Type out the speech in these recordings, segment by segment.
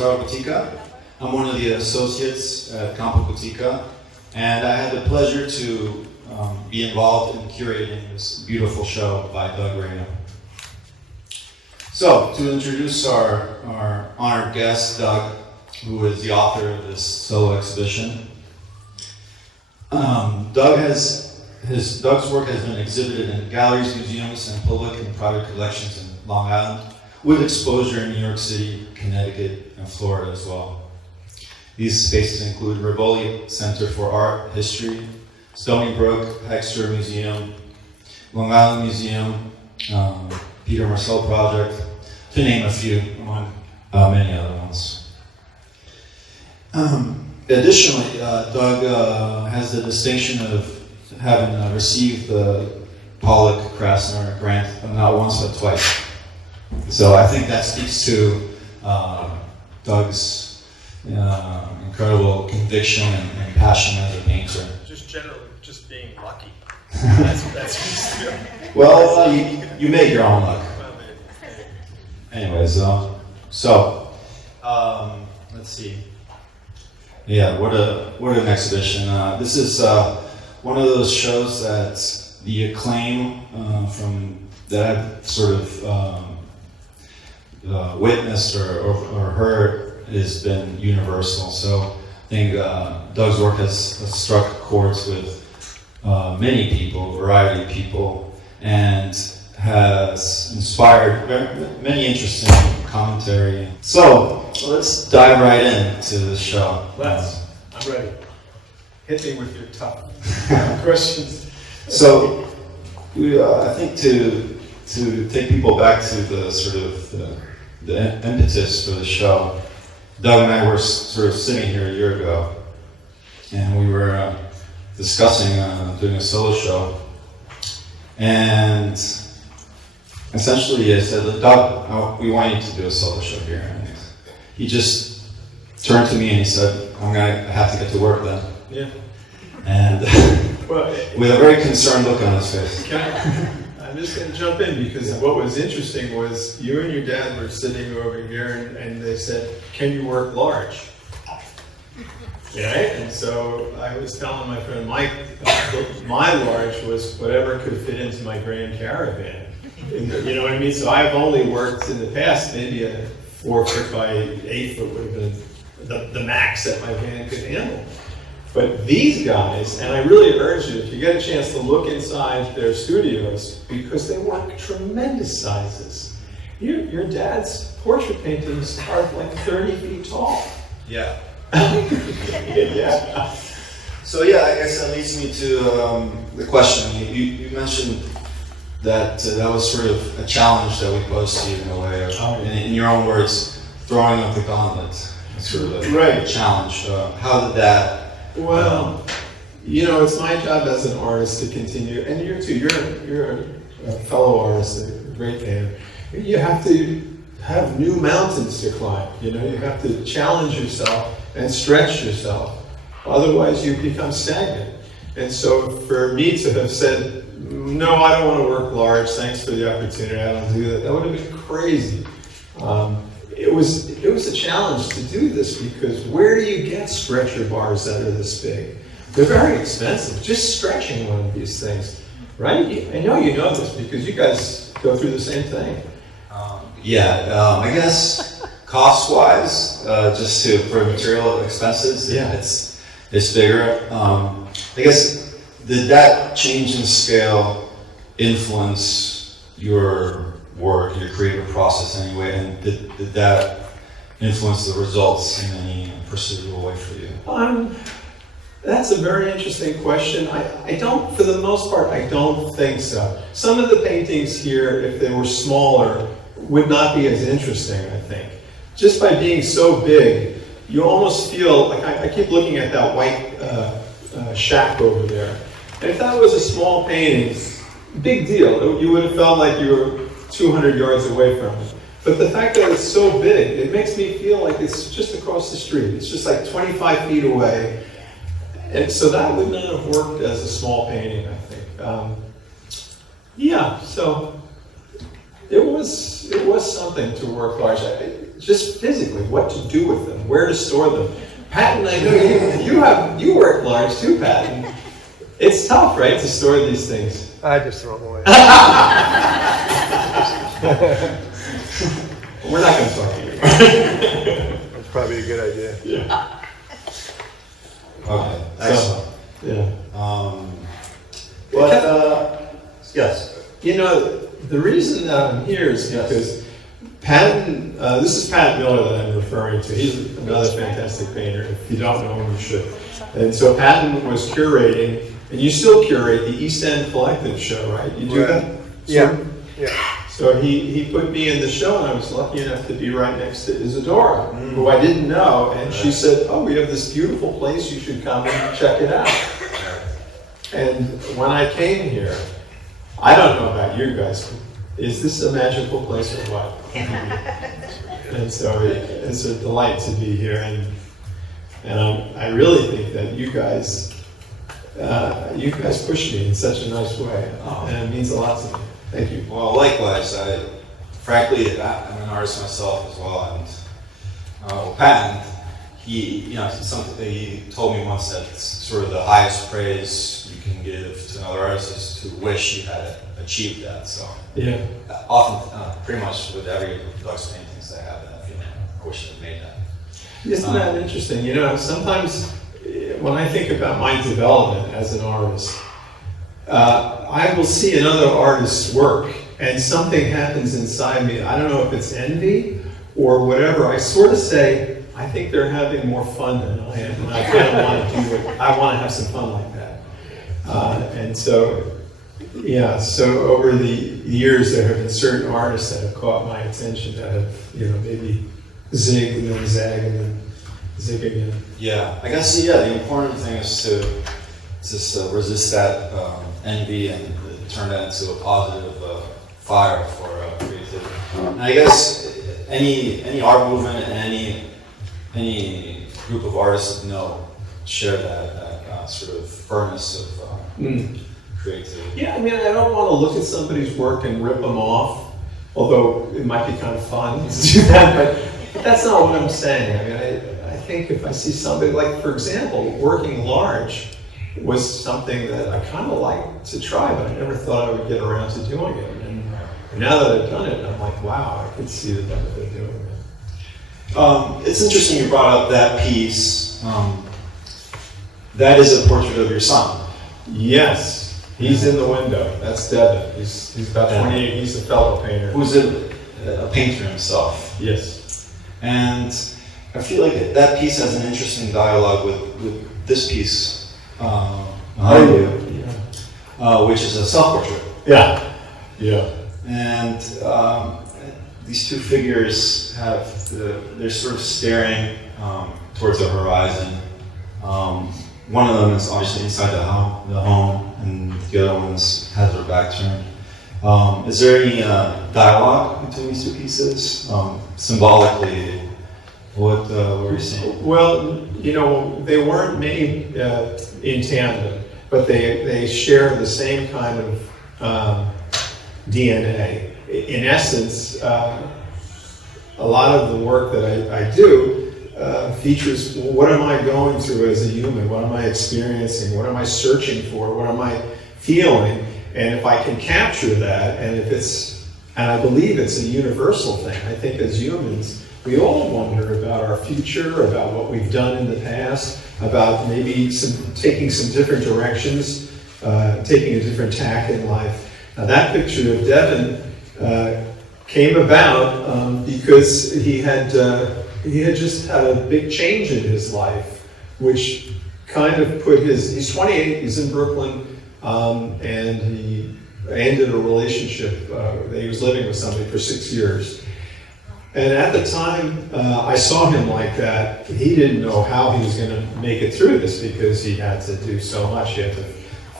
Lautaro Cuttica. I'm one of the associates at Campo Cuttica, and I had the pleasure to be involved in curating this beautiful show by Doug Reina. So, to introduce our honored guest, Doug, who is the author of this solo exhibition. Doug's work has been exhibited in galleries, museums, and public and private collections in Long Island, with exposure in New York City, Connecticut, and Florida as well. These spaces include Rivoli Center for Art History, Stony Brook Hexter Museum, Long Island Museum, Peter Marcel Project, to name a few, among many other ones. Additionally, Doug has the distinction of having received the Pollock-Krasner grant not once but twice. So I think that speaks to Doug's incredible conviction and passion as a painter. Just being lucky. That's Well, you made your own luck. Anyways, let's see. Yeah, what an exhibition. This is one of those shows that the acclaim that I've sort of witnessed or heard has been universal. So I think Doug's work has struck chords with many people, a variety of people, and has inspired many interesting commentary. So let's dive right into the show. I'm ready. Hit me with your tough questions. So I think to take people back to the sort of the impetus for the show, Doug and I were sort of sitting here a year ago, and we were discussing doing a solo show, and essentially I said, Doug, we want you to do a solo show here. And he just turned to me and he said, I have to get to work then. Yeah. And with a very concerned look on his face. I'm just going to jump in because what was interesting was you and your dad were sitting over here and they said, can you work large? Yeah, and so I was telling my friend Mike, my large was whatever could fit into my Grand Caravan. You know what I mean? So I've only worked in the past, maybe a 4 foot by 8 foot would have been the max that my van could handle. But these guys, and I really urge you, if you get a chance to look inside their studios, because they work tremendous sizes. Your dad's portrait paintings are like 30 feet tall. Yeah. Yeah. So yeah, I guess that leads me to the question. You mentioned that was sort of a challenge that we posed to you in a way, or in your own words, throwing up the gauntlet. Sort of a challenge. How did that? Well, it's my job as an artist to continue, and you too. You're a fellow artist, a great man. You have to have new mountains to climb. You have to challenge yourself and stretch yourself. Otherwise, you become stagnant. And so, for me to have said, "No, I don't want to work large. Thanks for the opportunity. I don't do that." That would have been crazy. It was a challenge to do this because where do you get stretcher bars that are this big? They're very expensive. Just stretching one of these things, right? I know you know this because you guys go through the same thing. I guess cost-wise, just for material expenses, it's bigger. I guess did that change in scale influence your work, your creative process anyway, and did that influence the results in any perceivable way for you? That's a very interesting question. I don't, for the most part, I don't think so. Some of the paintings here, if they were smaller, would not be as interesting, I think. Just by being so big, you almost feel, like I keep looking at that white shack over there. And if that was a small painting, big deal. You would have felt like you were 200 yards away from it. But the fact that it's so big, it makes me feel like it's just across the street. It's just like 25 feet away. And so that would not have worked as a small painting, I think. it was something to work large. Just physically, what to do with them, where to store them. Patton, I know you work large too, Patton. It's tough, right, to store these things. I just throw them away. We're not going to talk to you. That's probably a good idea. Yeah. Okay, excellent. Yeah. Yes. You know, the reason that I'm here is because Patton, this is Pat Miller that I'm referring to. He's another fantastic painter. If you don't know him, you should. And so Patton was curating, and you still curate the East End Collective show, right? You do that? Yeah. Yeah. So he put me in the show, and I was lucky enough to be right next to Isadora, who I didn't know, and she said, "Oh, we have this beautiful place. You should come and check it out." And when I came here, I don't know about you guys. Is this a magical place or what? And so it's a delight to be here, and I really think that you guys pushed me in such a nice way, and it means a lot to me. Thank you. Well, likewise. Frankly, I'm an artist myself as well, and Patton, he told me once that sort of the highest praise you can give to another artist is to wish you had achieved that. So Yeah. often, pretty much with every Doug's paintings I have that feeling. I wish I'd made that. Isn't that interesting? You know, sometimes when I think about my development as an artist, I will see another artist's work and something happens inside me. I don't know if it's envy or whatever. I sort of say, I think they're having more fun than I am, and I kind of want to do it. I want to have some fun like that. And so, yeah, so over the years, there have been certain artists that have caught my attention that have, maybe zigged and then zag and then zig again. Yeah, I guess, the important thing is to just resist that envy and turn that into a positive fire for creativity. And I guess any art movement and any group of artists that know share that sort of furnace of creativity. Yeah, I mean, I don't want to look at somebody's work and rip them off, although it might be kind of fun to do that, but that's not what I'm saying. I mean, I think if I see somebody, like, for example, working large was something that I kind of liked to try, but I never thought I would get around to doing it. And now that I've done it, I'm like, wow, I could see the benefit of doing it. It's interesting you brought up that piece. That is a portrait of your son. Yes, he's in the window. That's Devin. He's about 28. He's a fellow painter. Who's a painter himself. Yes. And I feel like that piece has an interesting dialogue with this piece behind you, which is a self-portrait. Yeah. Yeah. And these two figures they're sort of staring towards the horizon. One of them is obviously inside the home, and the other one has their back turned. Is there any dialogue between these two pieces? Symbolically, what were you saying? Well, they weren't made in tandem, but they share the same kind of DNA. In essence, a lot of the work that I do features, what am I going through as a human? What am I experiencing? What am I searching for? What am I feeling? And if I can capture that, and I believe it's a universal thing. I think as humans, we all wonder about our future, about what we've done in the past, about maybe taking some different directions, taking a different tack in life. Now that picture of Devin came about because he had just had a big change in his life, which kind of put he's 28, he's in Brooklyn, and he ended a relationship. He was living with somebody for 6 years. And at the time I saw him like that, he didn't know how he was going to make it through this because he had to do so much. He had to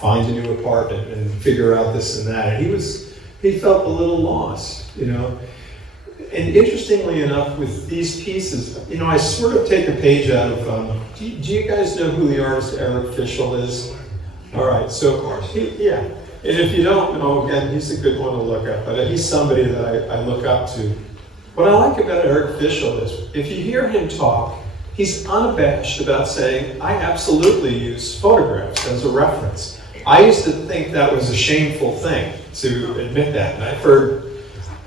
find a new apartment and figure out this and that. And he felt a little lost, And interestingly enough, with these pieces, I sort of take a page out of, do you guys know who the artist Eric Fischl is? All right, so, And if you don't know, again, he's a good one to look up, but he's somebody that I look up to. What I like about Eric Fischel is, if you hear him talk, he's unabashed about saying, I absolutely use photographs as a reference. I used to think that was a shameful thing to admit that, and I've heard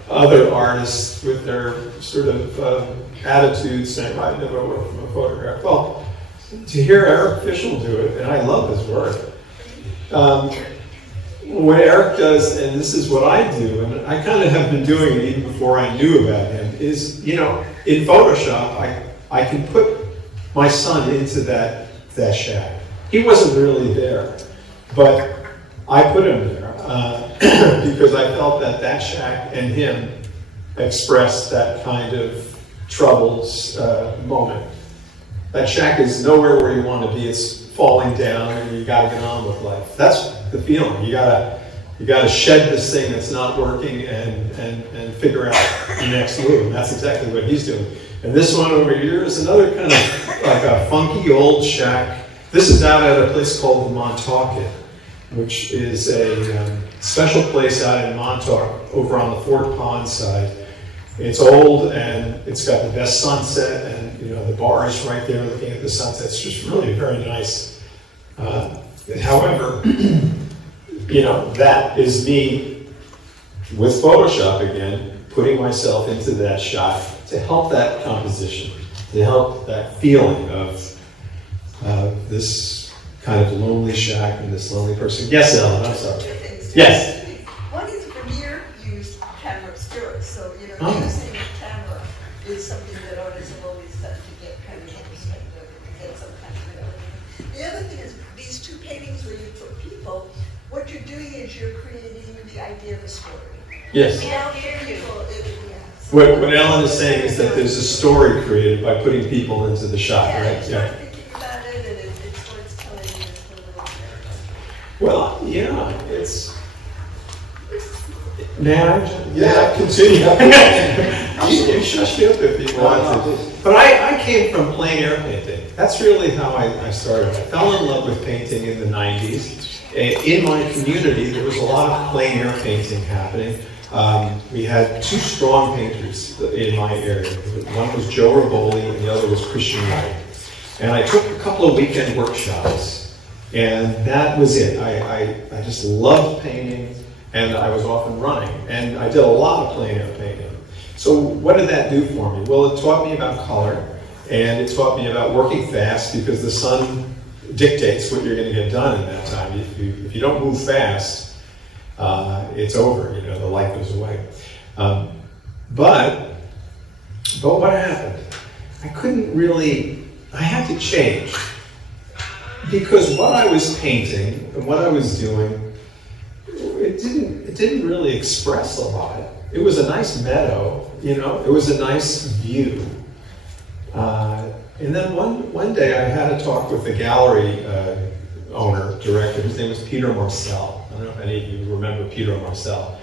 other artists with their sort of attitudes saying, I never work from a photograph. Well, to hear Eric Fischel do it, and I love his work, what Eric does, and this is what I do, and I kind of have been doing it even before I knew about him, is, you know, in Photoshop, I can put my son into that shack. He wasn't really there, but I put him there because I felt that shack and him expressed that kind of troubled moment. That shack is nowhere where you want to be. It's falling down, and you got to get on with life. That's the feeling. You gotta shed this thing that's not working and figure out the next move. And that's exactly what he's doing. And this one over here is another kind of like a funky old shack. This is out at a place called Montauk, which is a special place out in Montauk over on the Fort Pond side. It's old and it's got the best sunset, and you know the bar is right there looking at the sunset. It's just really very nice. However, you know, that is me with Photoshop again, putting myself into that shot to help that composition, to help that feeling of this kind of lonely shack and this lonely person. Yes, Ellen, I'm sorry. Yes. One is Vermeer used camera obscura, so you know, using camera is something that artists have always done to get kind of perspective, to get some kind of reality. The other thing is these two paintings where you put people, what you're doing is you're creating the idea of a story. Yes. What Ellen is saying is that there's a story created by putting people into the shot, right? Yeah. Thinking about it, and it starts telling you this little narrative. Well, yeah, it's. Yeah, continue. You shush me up if you want to. But I came from plein air painting. That's really how I started. I fell in love with painting in the 90s. In my community, there was a lot of plein air painting happening. We had two strong painters in my area. One was Joe Rivoli and the other was Christian Wright. And I took a couple of weekend workshops, and that was it. I just loved painting, and I was off and running. And I did a lot of plein air painting. So what did that do for me? Well, it taught me about color, and it taught me about working fast, because the sun dictates what you're going to get done in that time. If you don't move fast, it's over, you know, the light goes away. But what happened? I had to change, because what I was painting and what I was doing, it didn't really express a lot. It was a nice meadow, you know, it was a nice view. And then one day I had a talk with the gallery director. His name was Peter Marcel. I don't know if any of you remember Peter Marcel.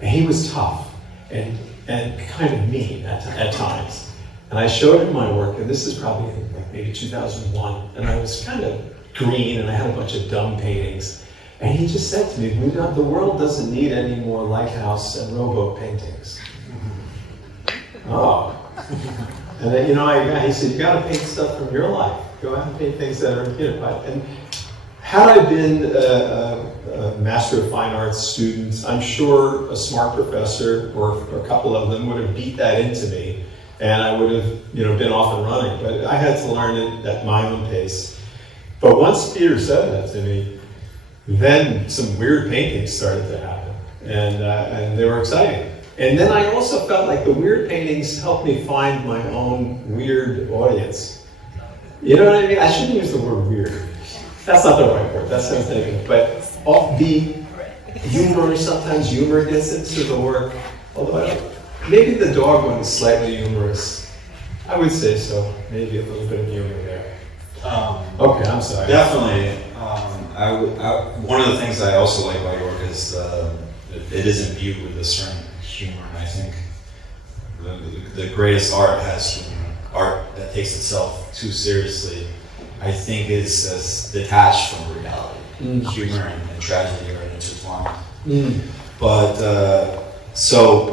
And he was tough and kind of mean at times. And I showed him my work, and this is probably like maybe 2001, and I was kind of green, and I had a bunch of dumb paintings. And he just said to me, the world doesn't need any more lighthouse and rowboat paintings. Oh. And then, you know, he said, you got to paint stuff from your life. Go out and paint things that are, you know. And had I been a Master of Fine Arts student, I'm sure a smart professor or a couple of them would have beat that into me, and I would have, you know, been off and running. But I had to learn it at my own pace. But once Peter said that to me, then some weird paintings started to happen, and they were exciting. And then I also felt like the weird paintings helped me find my own weird audience. You know what I mean? I shouldn't use the word weird. That's not the right word. That's what I'm thinking. But offbeat, humor, sometimes humor gets into the work. Although maybe the dog one is slightly humorous. I would say so. Maybe a little bit of humor there. Okay, I'm sorry. Definitely. One of the things I also like about your work is it is imbued with a certain humor. I think the greatest art has humor. Art that takes itself too seriously, I think, is as detached from reality. Humor and tragedy are intertwined. Mm. But so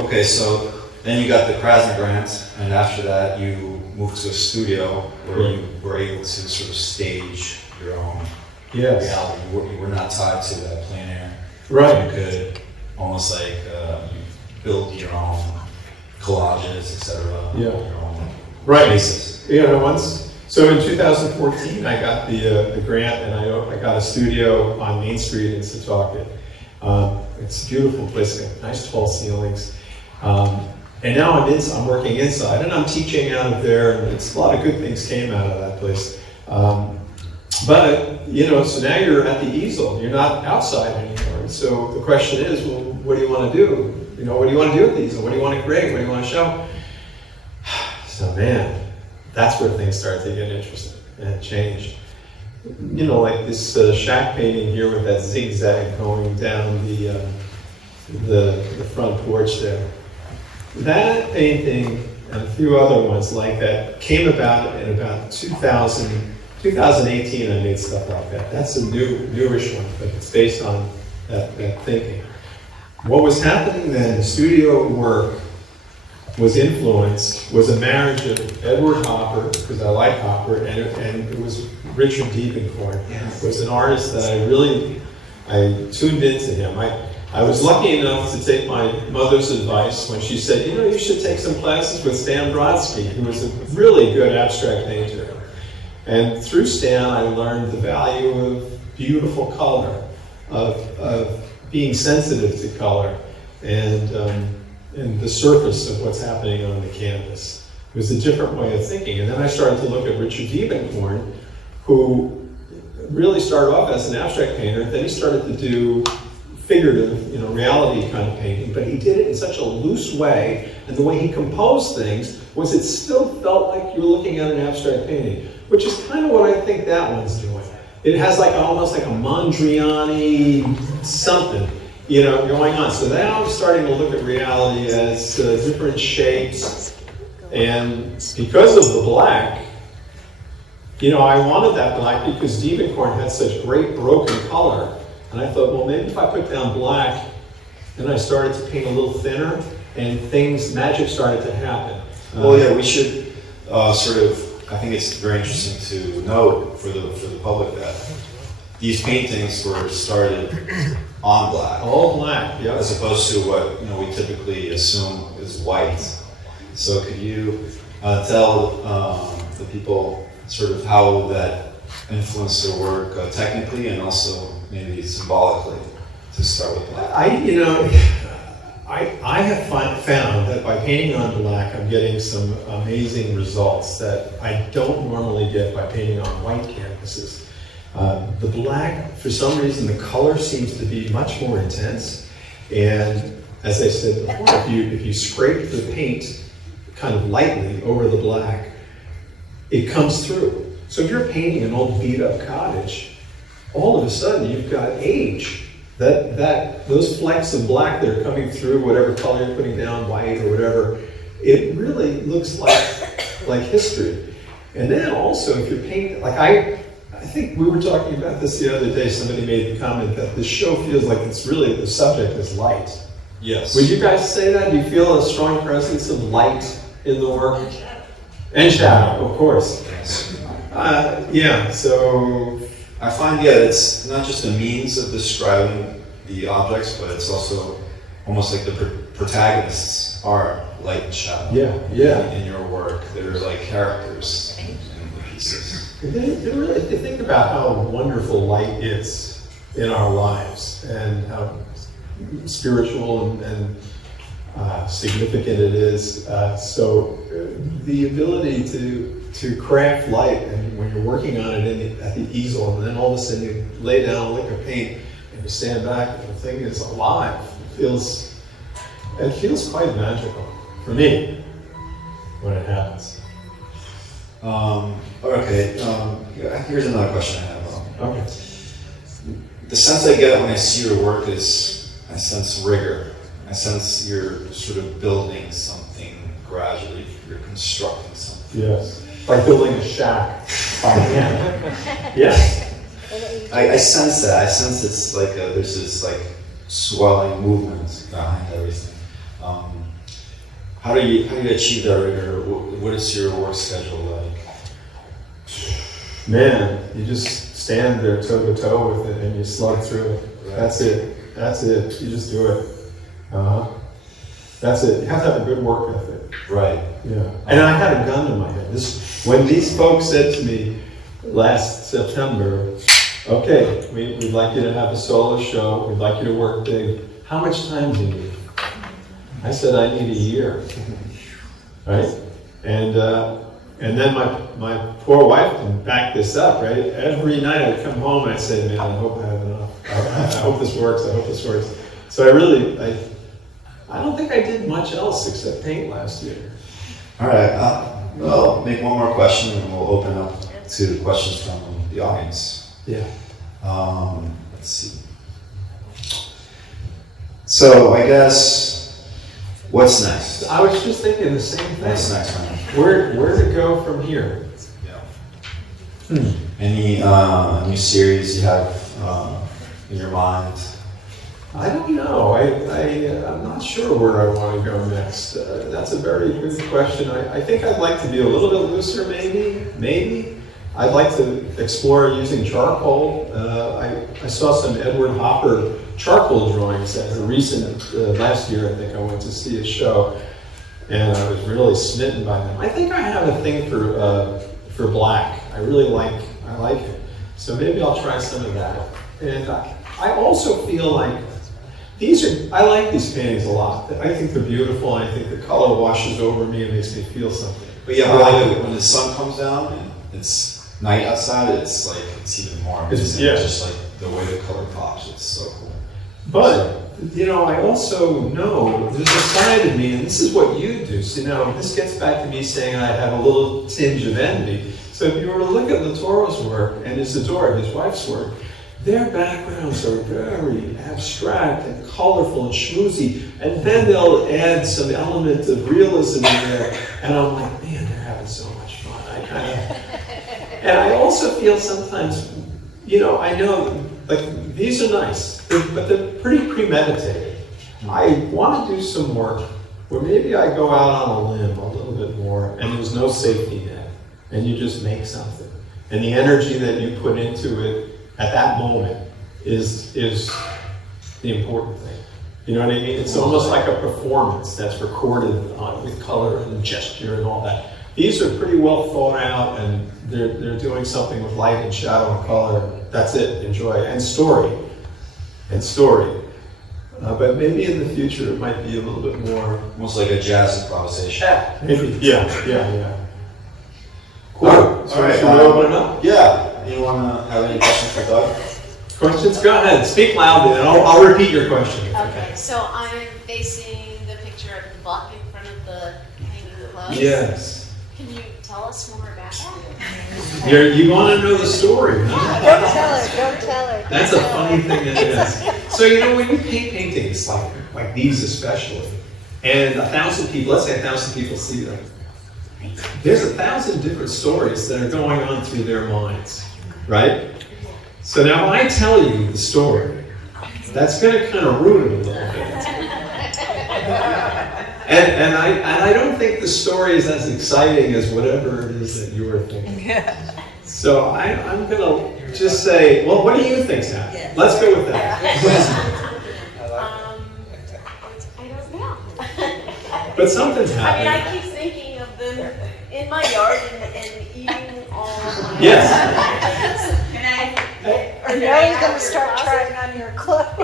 then you got the Krasner grant, and after that you moved to a studio where you were able to sort of stage your own Yes. reality. You were not tied to that plein air. Right. You could almost like build your own collages, etc. Yeah. Your own Right. spaces. You know, so in 2014, I got the grant, and I got a studio on Main Street in Setauket. It's a beautiful place, got nice tall ceilings. And now I'm working inside, and I'm teaching out of there, and a lot of good things came out of that place. But, you know, so now you're at the easel, you're not outside anymore. And so the question is, well, what do you want to do? You know, what do you want to do with the easel? What do you want to create? What do you want to show? So man, that's where things started to get interesting and changed. You know, like this shack painting here with that zigzag going down the front porch there. That painting and a few other ones like that came about in about 2018. I made stuff like that. That's a newish one, but it's based on that thinking. What was happening then, the studio work was a marriage of Edward Hopper, because I like Hopper, and it was Richard Diebenkorn. Yes. Was an artist that I tuned into him. I was lucky enough to take my mother's advice when she said, you know, you should take some classes with Stan Brodsky, who was a really good abstract painter. And through Stan, I learned the value of beautiful color, of being sensitive to color, and the surface of what's happening on the canvas. It was a different way of thinking. And then I started to look at Richard Diebenkorn, who really started off as an abstract painter. Then he started to do figurative, you know, reality kind of painting, but he did it in such a loose way, and the way he composed things was it still felt like you were looking at an abstract painting, which is kind of what I think that one's doing. It has like almost like a Mondrian something, you know, going on. So now I'm starting to look at reality as different shapes, and because of the black, you know, I wanted that black because Diebenkorn had such great broken color. And I thought, well, maybe if I put down black, and I started to paint a little thinner, and magic started to happen. Well, yeah, we should I think it's very interesting to note for the public that these paintings were started on black. All black, yeah. As opposed to what, you know, we typically assume is white. So could you tell the people sort of how that influenced their work technically and also maybe symbolically to start with black? I have found that by painting on black, I'm getting some amazing results that I don't normally get by painting on white canvases. The black, for some reason, the color seems to be much more intense. And as I said before, if you scrape the paint kind of lightly over the black, it comes through. So if you're painting an old beat-up cottage, all of a sudden you've got age. Those flecks of black that are coming through, whatever color you're putting down, white or whatever, it really looks like history. And then also, if you're painting, like I think we were talking about this the other day. Somebody made the comment that the show feels like it's really the subject is light. Yes. Would you guys say that? Do you feel a strong presence of light in the work? And shadow. And shadow, of course. Yes. Yeah. So. I find, it's not just a means of describing the objects, but it's also almost like the protagonists are light and shadow. Yeah. In your work, they're like characters in the pieces. They think about how wonderful light is in our lives and how spiritual and significant it is. So the ability to craft light, and when you're working on it at the easel, and then all of a sudden you lay down a lick of paint and you stand back and the thing is alive. It feels quite magical for me when it happens. Here's another question I have. Okay. The sense I get when I see your work is I sense rigor. I sense you're sort of building something gradually. You're constructing something. Yes. Like building a shack by hand. Yes. I sense that. I sense it's like there's this like swelling movement behind everything. How do you achieve that rigor? What is your work schedule like? Man, you just stand there toe to toe with it and you slug through it. Right. That's it. That's it. You just do it. That's it. You have to have a good work ethic. Right. Yeah. And I had a gun to my head. When these folks said to me last September, okay, we'd like you to have a solo show. We'd like you to work big. How much time do you need? I said, I need a year. Right? And then my poor wife can back this up, right? Every night I'd come home and I'd say, man, I hope I have enough. I hope this works. I hope this works. So I don't think I did much else except paint last year. All right. I'll make one more question and we'll open up to questions from the audience. Yeah. Let's see. So I guess, what's next? I was just thinking the same thing. What's next, man? Where to go from here? Yeah. Any series you have in your mind? I don't know. I'm not sure where I want to go next. That's a very good question. I think I'd like to be a little bit looser, maybe. I'd like to explore using charcoal. I saw some Edward Hopper charcoal drawings at a recent, last year I think I went to see a show, and I was really smitten by them. I think I have a thing for black. I like it. So maybe I'll try some of that. And I also feel like I like these paintings a lot. I think they're beautiful, and I think the color washes over me and makes me feel something. But yeah, like when the sun comes down and it's night outside, it's even more amazing. Yeah. Just like the way the color pops, it's so cool. But, I also know there's a side of me, and this is what you do. So, this gets back to me saying I have a little tinge of envy. So if you were to look at Lautaro's work and Isadora, his wife's work, their backgrounds are very abstract and colorful and schmoozy, and then they'll add some element of realism in there, and I'm like, man, they're having so much fun. And I also feel sometimes, I know, these are nice, but they're pretty premeditated. I want to do some work where maybe I go out on a limb a little bit more, and there's no safety net, and you just make something. And the energy that you put into it at that moment is the important thing. You know what I mean? It's almost like a performance that's recorded with color and gesture and all that. These are pretty well thought out, and they're doing something with light and shadow and color. That's it. Enjoy. And story. But maybe in the future it might be a little bit more... Almost like a jazz improvisation. Maybe. Yeah. Cool. All right. Should we open it up? Yeah. Anyone have any questions for Doug? Questions? Go ahead. Speak loudly, and I'll repeat your question. Okay, so I'm facing the picture of the block in front of the hanging gloves. Yes. Can you tell us more about that? You want to know the story, huh? Don't tell her. That's a funny thing that is. So, when you paint paintings like these especially, and 1,000 people, let's say 1,000 people see them, there's 1,000 different stories that are going on through their minds, right? So now I tell you the story, that's going to kind of ruin it a little bit. And I don't think the story is as exciting as whatever it is that you're thinking. So I'm going to just say, well, what do you think's happening? Let's go with that. I don't know. But something's I happening. mean, I keep thinking of them in my yard and eating all my... Yes. And now you're going to start trying on your clothes.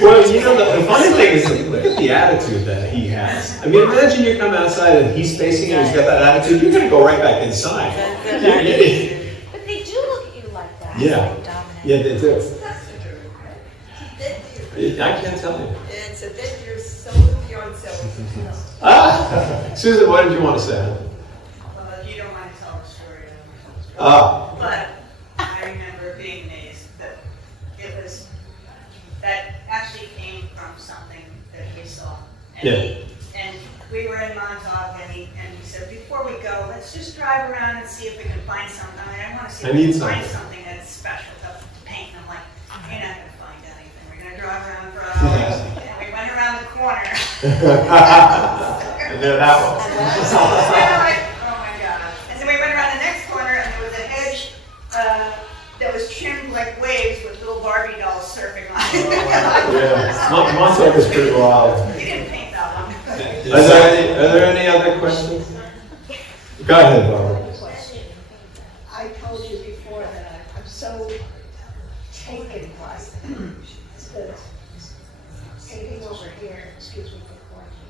Well, the funny thing is, look at the attitude that he has. I mean, imagine you come outside and he's facing you and he's got that attitude, you're going to go right back inside. But they do look at you like that. Yeah, they do. It's a dead deer. I can't tell you. It's a dead deer so beyond self. Susan, what did you want to say? Well, if you don't mind to tell the story, I don't want to tell the story. But I remember being amazed that that actually came from something that we saw. And and we were in Montauk, and he said, before we go, let's just drive around and see if we can find something. I want to see if we can find something that's special. And there that was. And I'm like, oh my God. And then we went around the next corner and there was a hedge that was trimmed like waves with little Barbie dolls surfing on it. Yeah, Montauk is pretty wild. You didn't paint that one. Are there any other questions? Go ahead, Barbara. I told you before that I'm so taken by the painting over here, excuse me for the question.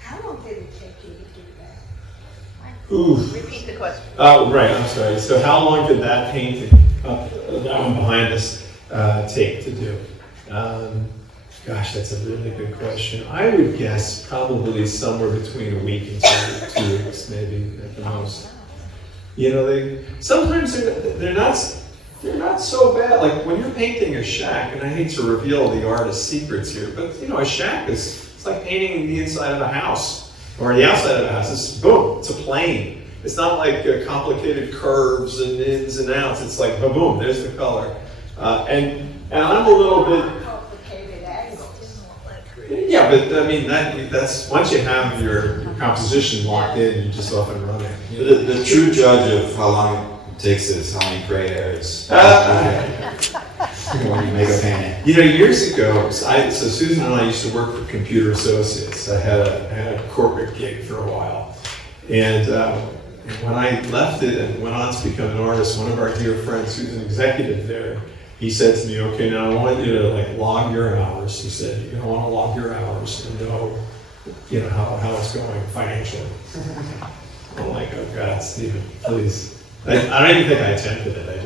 How long did it take you to do that? Ooh. Repeat the question. Oh, right, I'm sorry. So how long did that painting, that one behind us, take to do? Gosh, that's a really good question. I would guess probably somewhere between a week and 2 weeks, maybe at the most. You know, sometimes they're not so bad. Like when you're painting a shack, and I hate to reveal the artist's secrets here, but you know, a shack it's like painting the inside of a house or the outside of a house. It's boom, it's a plane. It's not like complicated curves and ins and outs. It's like boom, there's the color. And I'm a little bit. Complicated angles. Yeah, but I mean that's once you have your composition locked in, you're just off and running. The true judge of how long it takes is how many gray hairs when you make a painting. You know, years ago, so Susan and I used to work for Computer Associates. I had a corporate gig for a while, and when I left it and went on to become an artist, one of our dear friends who's an executive there, he said to me, "Okay, now I want you to like log your hours." He said, "You're gonna want to log your hours and know, you know, how it's going financially." I'm like, "Oh God, Stephen, please." I don't even think I attempted it.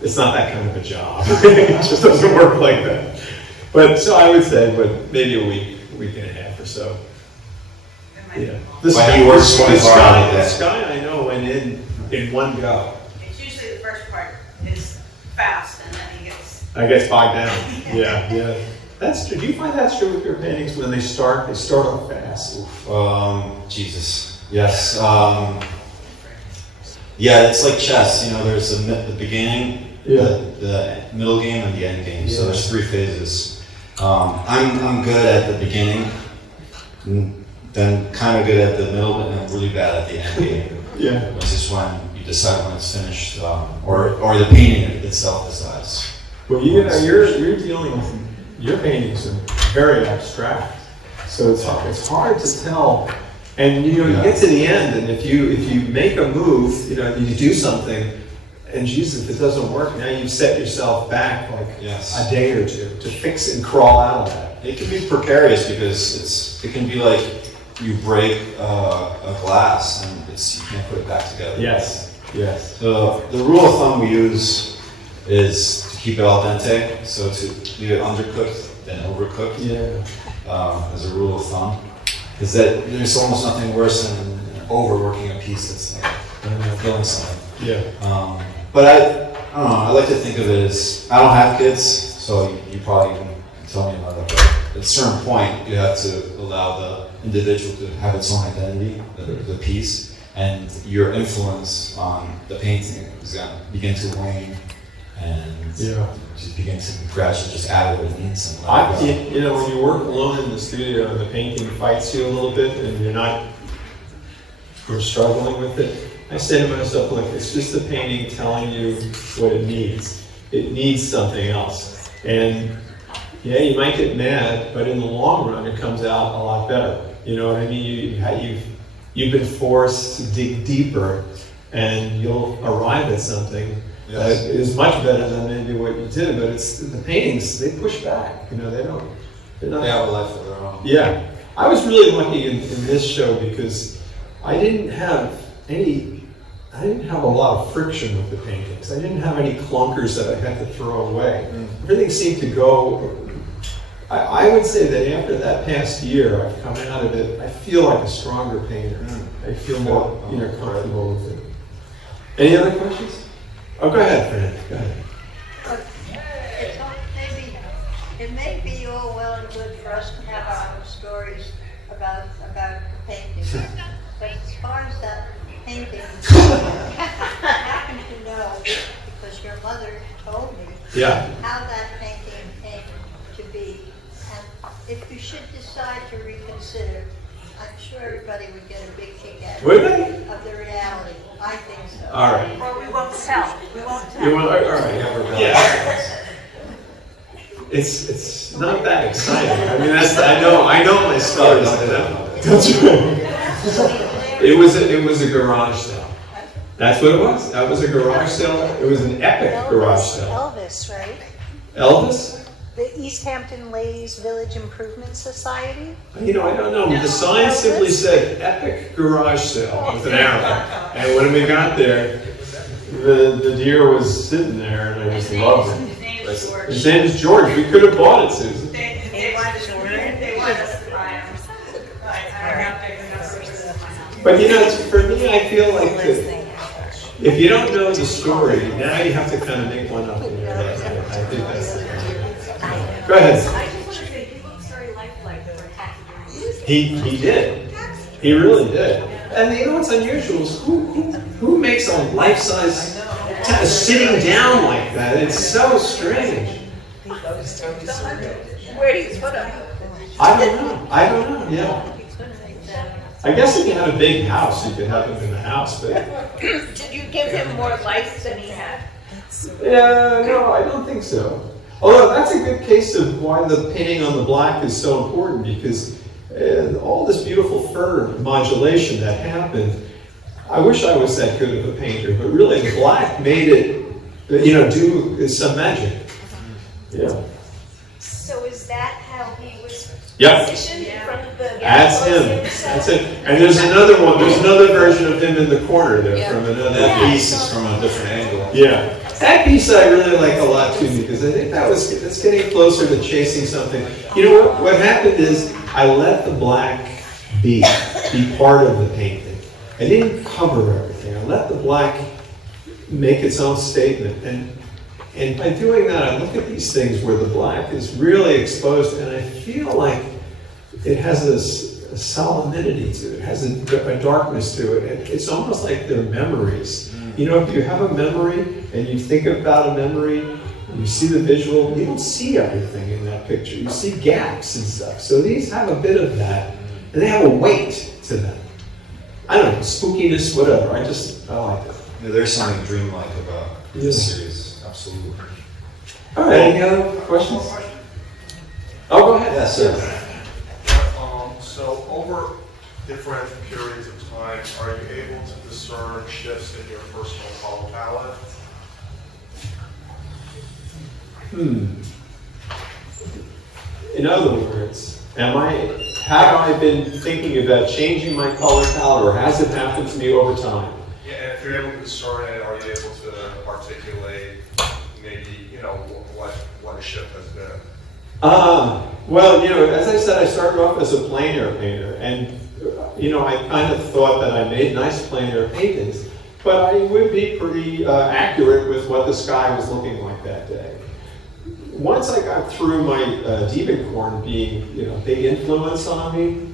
It's not that kind of a job. It just doesn't work like that. But so I would say, but maybe a week and a half or so. Yeah. The But he works really hard on the that. sky I know went in one go. It's usually the first part is fast and then he gets. I guess bogged down. Yeah. That's true. Do you find that's true with your paintings when they start off fast? Jesus. Yes. Yeah, it's like chess. You know, there's the beginning, the middle game, and the end game. So there's 3 phases. I'm good at the beginning, then kind of good at the middle, and then really bad at the end game. Yeah. Which is when you decide when it's finished, or the painting itself decides. Well, you know, you're dealing with your paintings are very abstract, so it's hard to tell. And you know, you get to the end, and if you make a move, you know, you do something, and Jesus, if it doesn't work, now you've set yourself back like a day or two to fix it and crawl out of that. It can be precarious because it can be like you break a glass and you can't put it back together. Yes. So the rule of thumb we use is to keep it al dente, so to leave it undercooked than overcooked. As a rule of thumb. Is that there's almost nothing worse than overworking a piece that's like killing something. But I don't know, I like to think of it as, I don't have kids, so you probably can tell me about that, but at a certain point you have to allow the individual to have its own identity, the piece, and your influence on the painting is going to begin to wane and just begin to gradually just add what it needs. You know, when you work alone in the studio and the painting fights you a little bit and you're struggling with it, I say to myself, look, it's just the painting telling you what it needs. It needs something else. And yeah, you might get mad, but in the long run, it comes out a lot better. You know what I mean? You've been forced to dig deeper, and you'll arrive at something that is much better than maybe what you did. But it's the paintings; they push back. You know, they don't. They have a life of their own. Yeah, I was really lucky in this show because I didn't have a lot of friction with the paintings. I didn't have any clunkers that I had to throw away. Everything seemed to go. I would say that after that past year, I've come out of it, I feel like a stronger painter. I feel more comfortable with it. Any other questions? Oh, go ahead, Fran. Go ahead. It may be all well and good for us to have our own stories about the painting, but as far as that painting, I happen to know, because your mother told me, how that painting came to be. And if you should decide to reconsider, I'm sure everybody would get a big kick out Would they? of the reality. I think so. All right. Or we won't tell. We won't tell. You want, all right. Yeah. It's not that exciting. I mean, I know my stuff. That's right. It was a garage sale. That's what it was. That was a garage sale. It was an epic garage sale. Elvis, right? Elvis? The East Hampton Ladies Village Improvement Society? You know, I don't know. The sign simply said epic garage sale with an arrow. And when we got there, the deer was sitting there and I just loved it. His name is George. His name is George. We could have bought it, Susan. They wanted us to buy them. I don't have big enough for this. But you know, for me, I feel like that if you don't know the story, now you have to kind of make one up in your head. I think that's the point. Go ahead. I just want to say, he looks very lifelike for a taxidermist. He did. He really did. And you know what's unusual is who makes a life-size sitting down like that? It's so strange. Where do you put them? I don't know. Yeah. I guess if you had a big house, you could have him in the house, but Did you give him more life than he had? yeah, no, I don't think so. Although that's a good case of why the painting on the black is so important, because all this beautiful fur modulation that happened, I wish I was that good of a painter, but really the black made it, do some magic. Yeah. So is that how he was Yep. positioned in front of the That's him. That's it. And there's another one. There's another version of him in the corner there from another That piece. piece is from a different angle. Yeah. That piece I really like a lot too, because I think that's getting closer to chasing something. You know what? What happened is I let the black be part of the painting. I didn't cover everything. I let the black make its own statement. And by doing that, I look at these things where the black is really exposed, and I feel like it has a solemnity to it. It has a darkness to it. It's almost like they're memories. You know, if you have a memory and you think about a memory, and you see the visual, you don't see everything in that picture. You see gaps and stuff. So these have a bit of that, and they have a weight to them. I don't know, spookiness, whatever. I like it. Yeah, there's something dreamlike about Yeah. this series. Absolutely. All right, any other questions? Oh, go ahead. Yes, sir. So over different periods of time, are you able to discern shifts in your personal color palette? In other words, have I been thinking about changing my color palette, or has it happened to me over time? Yeah, and if you're able to discern it, are you able to articulate maybe, what a shift has been? Well, as I said, I started off as a plein air painter, and I kind of thought that I made nice plein air paintings, but I would be pretty accurate with what the sky was looking like that day. Once I got through my Diebenkorn being, a big influence on me,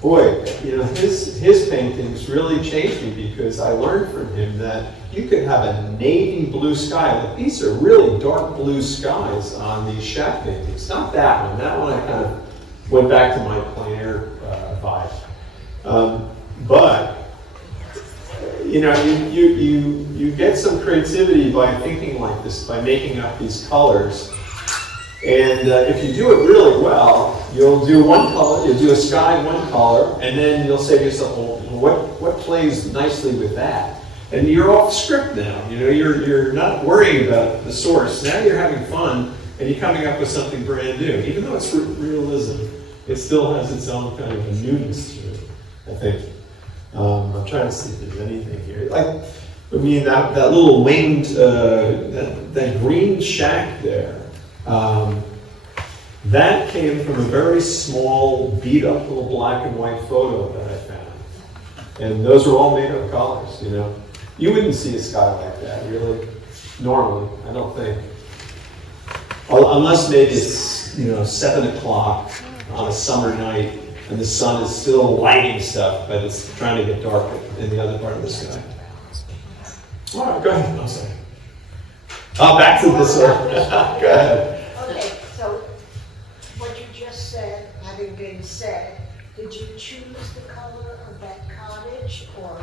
boy, his paintings really changed me, because I learned from him that you could have a navy blue sky. Like, these are really dark blue skies on these shack paintings. Not that one. That one I kind of went back to my plein air vibe. But you get some creativity by thinking like this, by making up these colors. And if you do it really well, you'll do one color, you'll do a sky one color, and then you'll say to yourself, well, what plays nicely with that? And you're off script now. You're not worrying about the source. Now you're having fun, and you're coming up with something brand new. Even though it's realism, it still has its own kind of a newness to it, I think. I'm trying to see if there's anything here. That little winged, that green shack there, that came from a very small, beat-up little black and white photo that I found. And those were all made of colors, You wouldn't see a sky like that, really, normally, I don't think. Unless maybe it's, 7 o'clock on a summer night, and the sun is still lighting stuff, but it's trying to get dark in the other part of the sky. All right, go ahead. I'm sorry. Back to this one. Go ahead. Okay, so what you choose the color of that cottage, or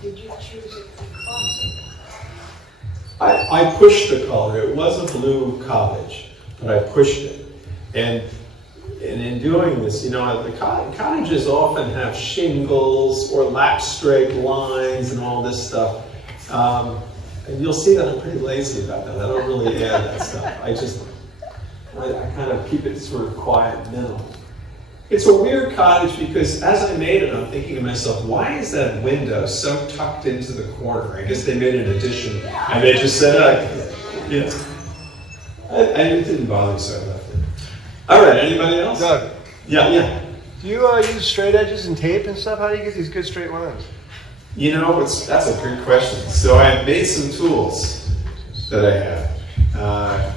did you choose it because of it? I pushed the color. It was a blue cottage, but I pushed it. And in doing this, you know, the cottages often have shingles or lap straight lines and all this stuff. And you'll see that I'm pretty lazy about that. I don't really add that stuff. I kind of keep it sort of quiet and minimal. It's a weird cottage because as I made it, I'm thinking to myself, why is that window so tucked into the corner? I guess they made an addition and they just said, yeah. It didn't bother me, so I left it. All right, anybody else? Doug, Yeah. do you use straight edges and tape and stuff? How do you get these good straight lines? You know, that's a great question. So I made some tools that I have.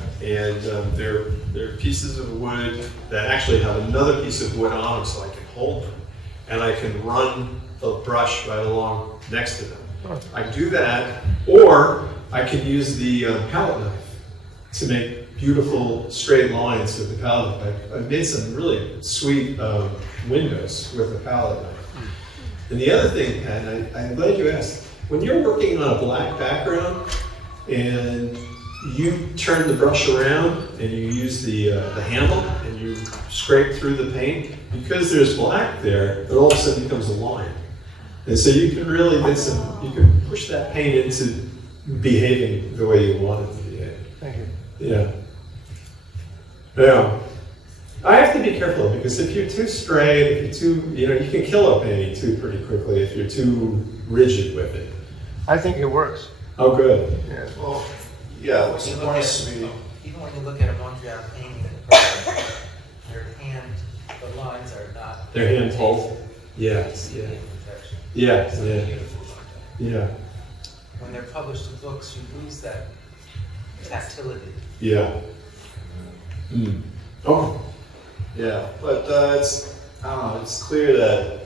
They're pieces of wood that actually have another piece of wood on them so I can hold them. And I can run the brush right along next to them. I do that, or I can use the palette knife to make beautiful straight lines with the palette knife. I've made some really sweet windows with the palette knife. And the other thing, and I'm glad you asked, when you're working on a black background and you turn the brush around and you use the handle and you scrape through the paint, because there's black there, it all of a sudden becomes a line. And so you can really you can push that paint into behaving the way you want it to behave. Thank you. Yeah. Yeah. I have to be careful because if you're too straight, if you're too, you can kill a painting too pretty quickly if you're too rigid with it. I think it works. Oh, good. Yeah. Well, yeah, what's When you important look is to be. even when you look at a Montreal painting, your hand, the lines are not. Their hand pulled. Yeah, yeah. Perfection. Yeah, It's a yeah. beautiful line. Yeah, When they're published in books, you lose that tactility. yeah. Mm. Oh, Yeah, but I don't know, it's clear that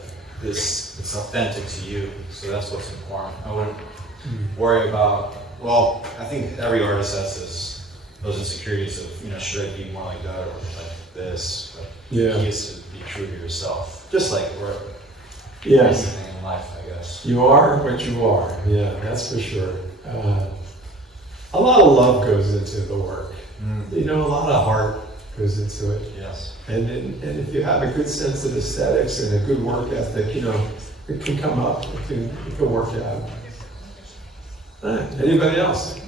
it's authentic to you, so that's what's important. I wouldn't worry about, well, I think every artist has those insecurities of, should I be more like that or like this? But Yeah. the key is to be true to yourself, just like wherever. yes. Anything in life, I guess. You are what you are. Yeah, that's for sure. A lot of love goes into the work. A lot of heart goes into it. Yes. And if you have a good sense of aesthetics and a good work ethic, it can come up. It can work out. All right. Anybody else?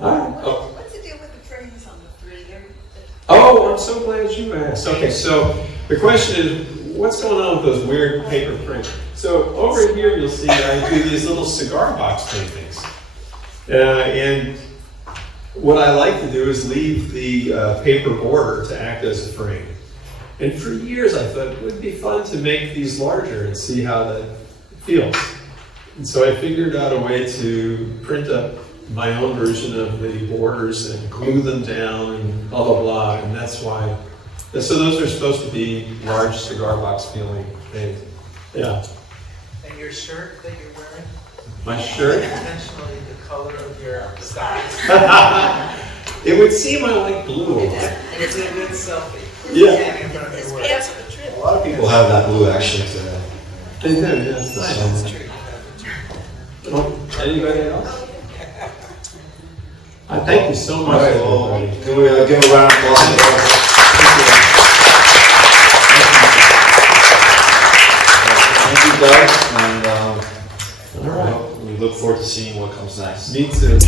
All right. Oh. What's the deal with the frames on the three? Oh, I'm so glad you asked. Okay, so the question is, what's going on with those weird paper prints? So over here, you'll see I do these little cigar box paintings. And what I like to do is leave the paper border to act as a frame. And for years, I thought it would be fun to make these larger and see how that feels. And so I figured out a way to print up my own version of the borders and glue them down and blah, blah, blah. And that's why. So those are supposed to be large cigar box feeling things. Yeah. And your shirt that you're wearing, My shirt? intentionally the color of your style. It would seem I like blue. It's a good selfie. Yeah. Standing in front of your work. Pants of the trip. A lot of people have that blue actually today. They do, yes. That's true. Anybody else? Thank you so All much, right, well, everybody. can we give a round of applause? Thank you, Doug, and All right. we look forward to seeing what comes next. Me too.